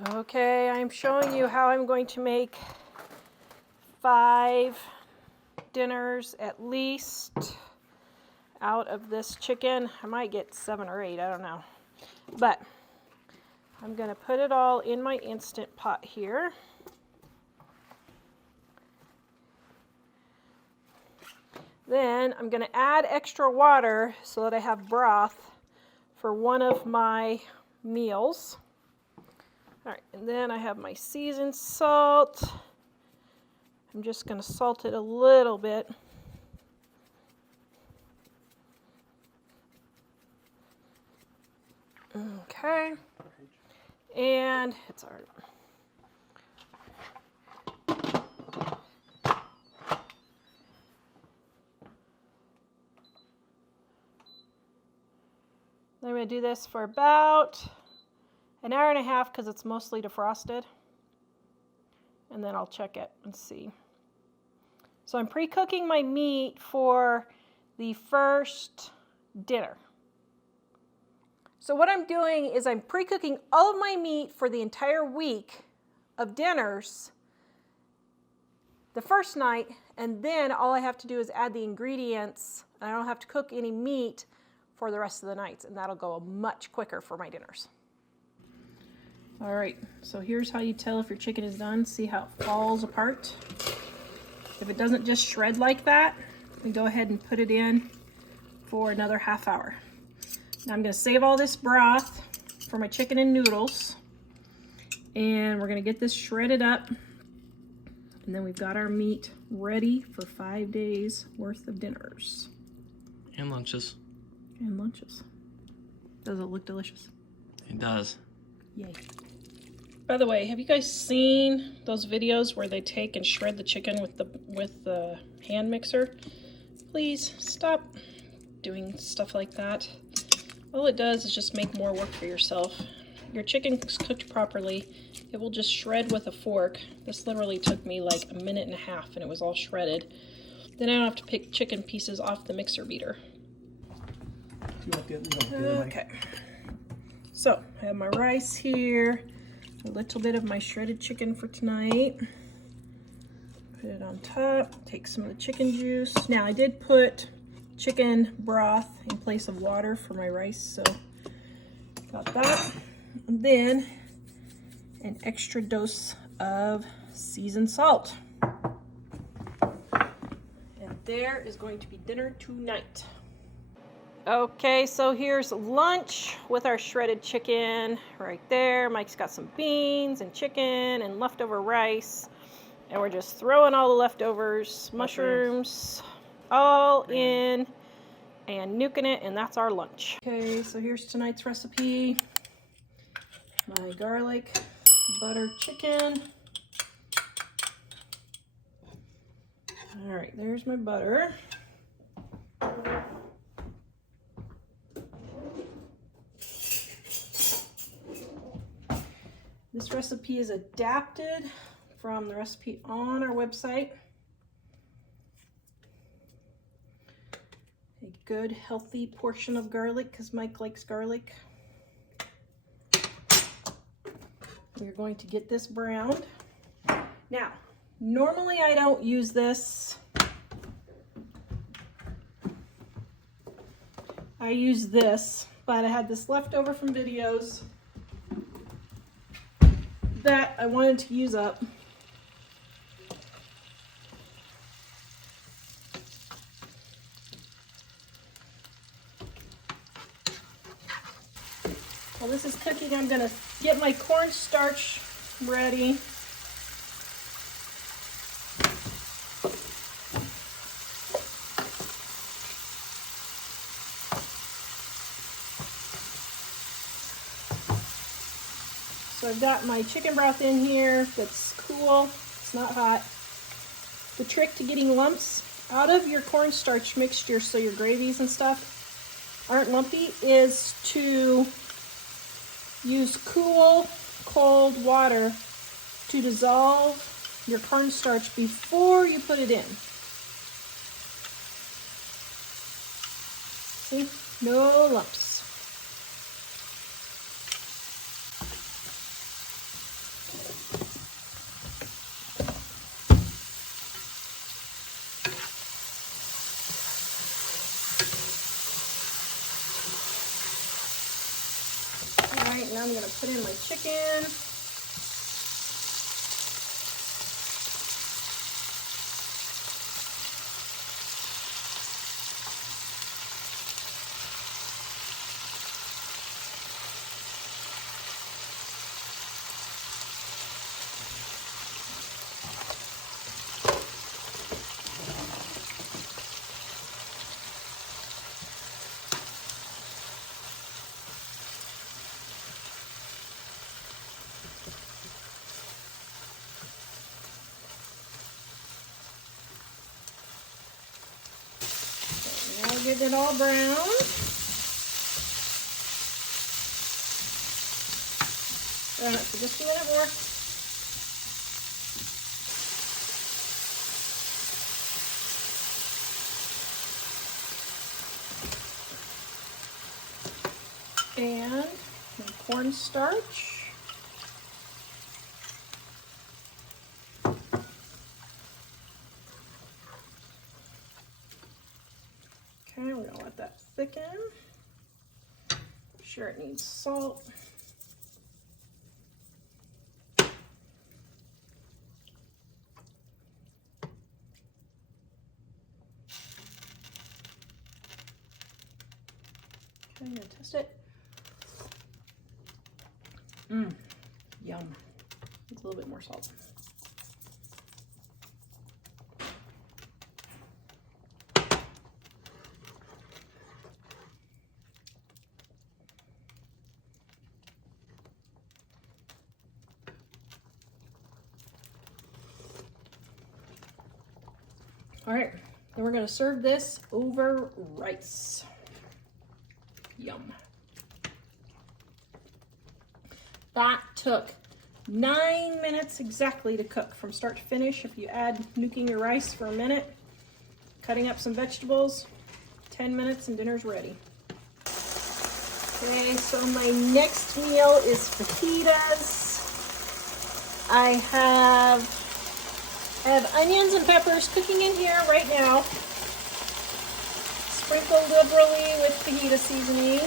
Okay, I'm showing you how I'm going to make 5 dinners at least out of this chicken. I might get 7 or 8, I don't know. But I'm going to put it all in my Instant Pot here. Then I'm going to add extra water so that I have broth for one of my meals. All right, and then I have my seasoned salt. I'm just going to salt it a little bit. Okay, and it's our I'm going to do this for about an hour and a half because it's mostly defrosted. And then I'll check it and see. So I'm pre-cooking my meat for the first dinner. So what I'm doing is I'm pre-cooking all of my meat for the entire week of dinners the first night, and then all I have to do is add the ingredients. I don't have to cook any meat for the rest of the nights, and that'll go much quicker for my dinners. All right, so here's how you tell if your chicken is done. See how it falls apart? If it doesn't just shred like that, we go ahead and put it in for another half hour. Now I'm going to save all this broth for my chicken and noodles, and we're going to get this shredded up, and then we've got our meat ready for 5 days worth of dinners. And lunches. And lunches. Does it look delicious? It does. Yay. By the way, have you guys seen those videos where they take and shred the chicken with the hand mixer? Please stop doing stuff like that. All it does is just make more work for yourself. Your chicken's cooked properly, it will just shred with a fork. This literally took me like a minute and a half and it was all shredded. Then I don't have to pick chicken pieces off the mixer beater. Okay. So I have my rice here, a little bit of my shredded chicken for tonight. Put it on top, take some of the chicken juice. Now I did put chicken broth in place of water for my rice, so got that. And then an extra dose of seasoned salt. And there is going to be dinner tonight. Okay, so here's lunch with our shredded chicken right there. Mike's got some beans and chicken and leftover rice. And we're just throwing all the leftovers, mushrooms, all in and nuking it, and that's our lunch. Okay, so here's tonight's recipe. My garlic butter chicken. All right, there's my butter. This recipe is adapted from the recipe on our website. A good, healthy portion of garlic, because Mike likes garlic. We're going to get this browned. Now, normally I don't use this. I use this, but I had this left over from videos that I wanted to use up. While this is cooking, I'm gonna get my cornstarch ready. So I've got my chicken broth in here that's cool, it's not hot. The trick to getting lumps out of your cornstarch mixture so your gravies and stuff aren't lumpy is to use cool, cold water to dissolve your cornstarch before you put it in. See? No lumps. I'm going to put in my chicken. Now get it all brown. Brown it for just a minute more. And some cornstarch. Okay, we're gonna let that thicken. Sure it needs salt. Okay, I'm gonna test it. Yum. It's a little bit more salt. All right, then we're gonna serve this over rice. Yum. That took 9 minutes exactly to cook from start to finish. If you add nuking your rice for a minute, cutting up some vegetables, 10 minutes and dinner's ready. Okay, so my next meal is fajitas. I have onions and peppers cooking in here right now. Sprinkled liberally with fajita seasoning.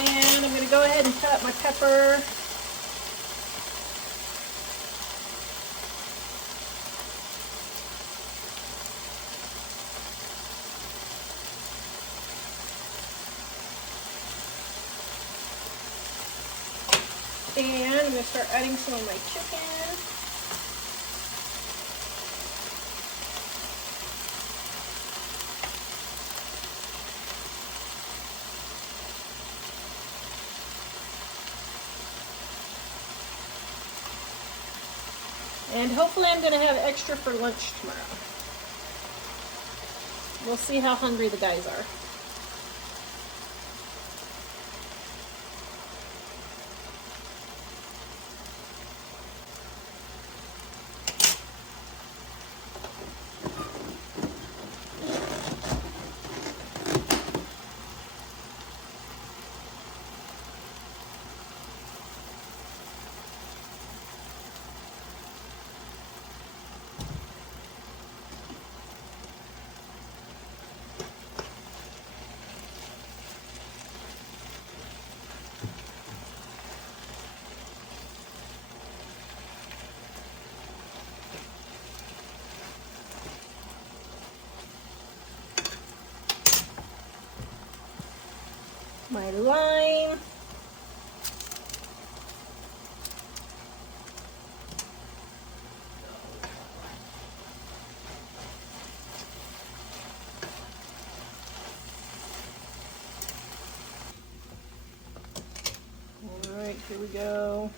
And I'm going to go ahead and cut up my pepper. And I'm going to start adding some of my chicken. And hopefully I'm going to have extra for lunch tomorrow. We'll see how hungry the guys are. My lime. All right, here we go.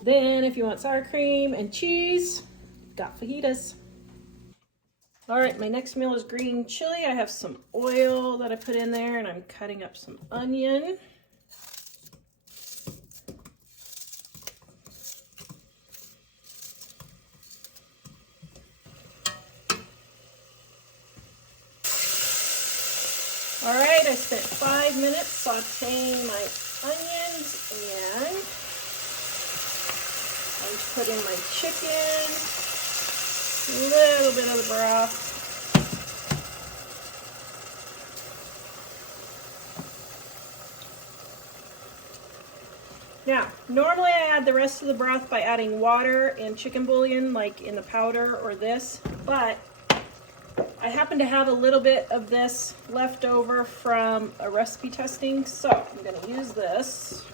Then if you want sour cream and cheese, got fajitas. All right, my next meal is green chili. I have some oil that I put in there and I'm cutting up some onion. All right, I spent 5 minutes sauteing my onions, and I'm going to put in my chicken, a little bit of the broth. Now, normally I add the rest of the broth by adding water and chicken bouillon, like in the powder or this, but I happen to have a little bit of this left over from a recipe testing, so I'm going to use this.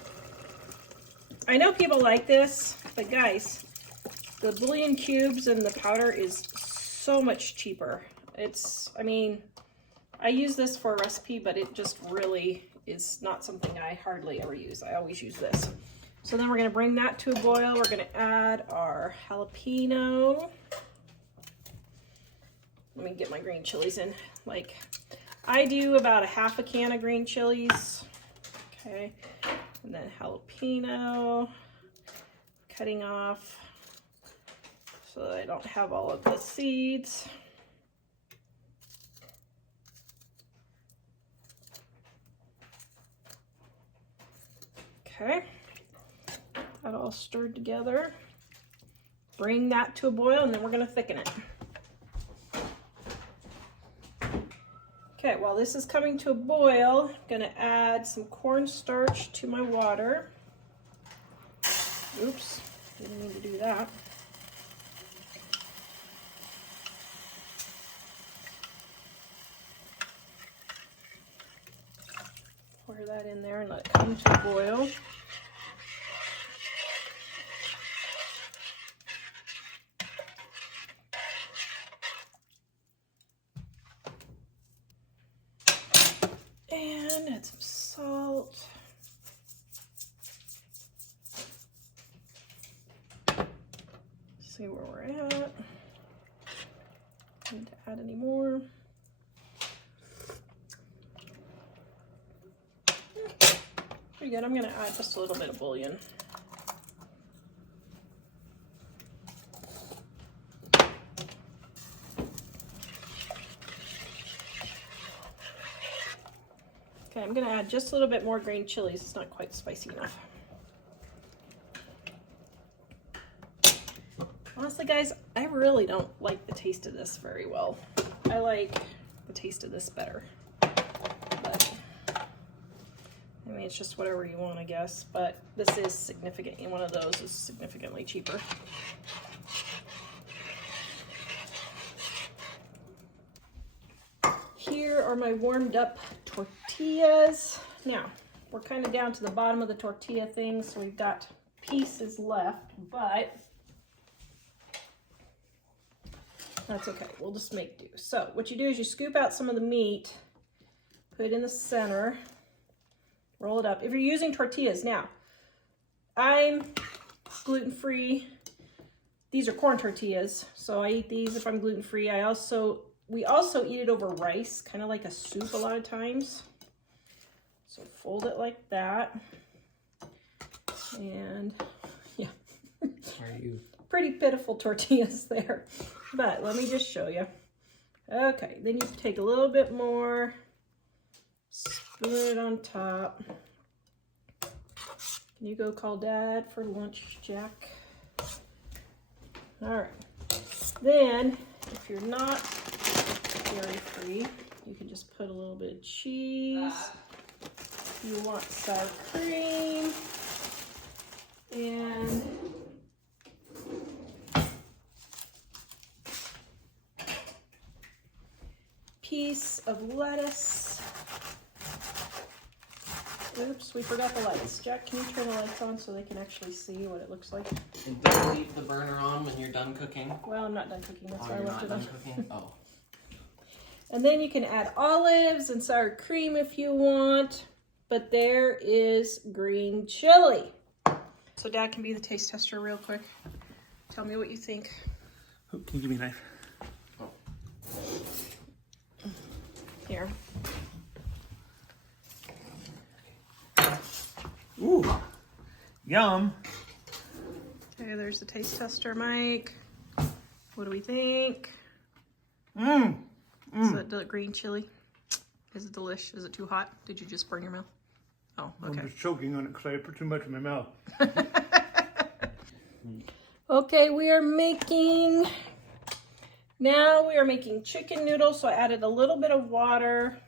I know people like this, but guys, the bouillon cubes and the powder is so much cheaper. I mean, I use this for a recipe, but it just really is not something I hardly ever use. I always use this. So then we're going to bring that to a boil. We're going to add our jalapeno. Let me get my green chilies in. Like, I do about a half a can of green chilies. Okay. And then jalapeno. Cutting off so that I don't have all of the seeds. Okay. That all stirred together. Bring that to a boil, and then we're going to thicken it. Okay, while this is coming to a boil, I'm going to add some cornstarch to my water. Oops, didn't mean to do that. Pour that in there and let it come to a boil. And add some salt. See where we're at. Need to add any more. Pretty good. I'm going to add just a little bit of bouillon. Okay, I'm going to add just a little bit more green chilies. It's not quite spicy enough. Honestly, guys, I really don't like the taste of this very well. I like the taste of this better. But, I mean, it's just whatever you want, I guess. But this is significant. One of those is significantly cheaper. Here are my warmed up tortillas. Now, we're kind of down to the bottom of the tortilla thing, so we've got pieces left, but that's okay. We'll just make do. So what you do is you scoop out some of the meat, put it in the center, roll it up. If you're using tortillas, now, I'm gluten-free. These are corn tortillas, so I eat these if I'm gluten-free. We also eat it over rice, kind of like a soup a lot of times. So fold it like that. And yeah. Are you? Pretty pitiful tortillas there. But let me just show you. Okay, then you take a little bit more, spoon it on top. Can you go call Dad for lunch, Jack? All right. Then, if you're not dairy-free, you can just put a little bit of cheese. If you want sour cream. And piece of lettuce. Oops, we forgot the lights. Jack, can you turn the lights on so they can actually see what it looks like? And don't leave the burner on when you're done cooking. Well, I'm not done cooking. That's why I you're left not it done on. cooking? Oh. And then you can add olives and sour cream if you want. But there is green chili. So Dad can be the taste tester real quick. Tell me what you think. Oh, can you give me a knife? Here. Ooh, yum. Okay, there's the taste tester, Mike. What do we think? Is it green chili? Is it delish? Is it too hot? Did you just burn your mouth? Oh, I'm okay. just choking on it because I put too much in my mouth. Okay, now we are making chicken noodles. So I added a little bit of water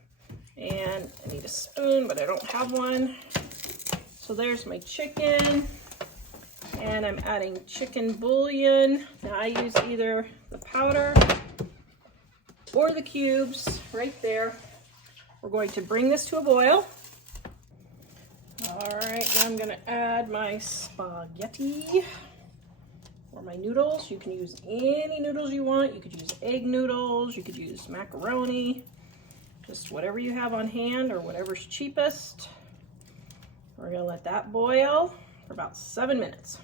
and I need a spoon, but I don't have one. So there's my chicken and I'm adding chicken bouillon. Now I use either the powder or the cubes right there. We're going to bring this to a boil. All right, now I'm gonna add my spaghetti. Or my noodles. You can use any noodles you want. You could use egg noodles, you could use macaroni, just whatever you have on hand or whatever's cheapest. We're gonna let that boil for about 7 minutes.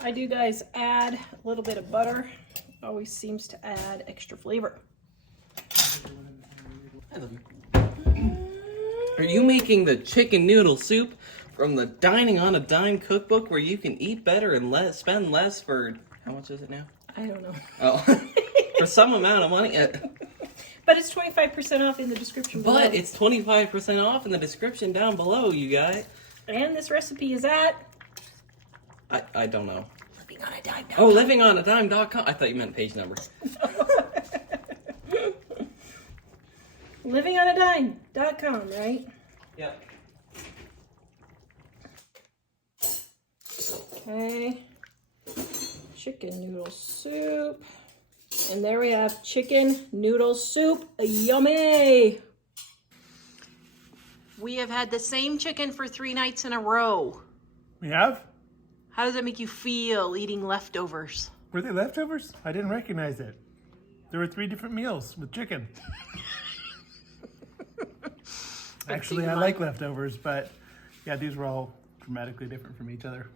I do, guys, add a little bit of butter. It always seems to add extra flavor. I love you. Are you making the chicken noodle soup from the Dining on a Dime cookbook where you can eat better and spend less for, how much is it now? I don't know. Oh, for some amount of money. But it's 25% off in the description below. But it's 25% off in the description down below, you guys. And this recipe is at I don't know. livingonadime.com. Oh, livingonadime.com. I thought you meant page number. livingonadime.com, right? Yep. Okay, chicken noodle soup. And there we have chicken noodle soup. Yummy! We have had the same chicken for 3 nights in a row. We have? How does it make you feel eating leftovers? Were they leftovers? I didn't recognize it. There were 3 different meals with chicken. Actually, I like leftovers, but yeah, these were all dramatically different from each other.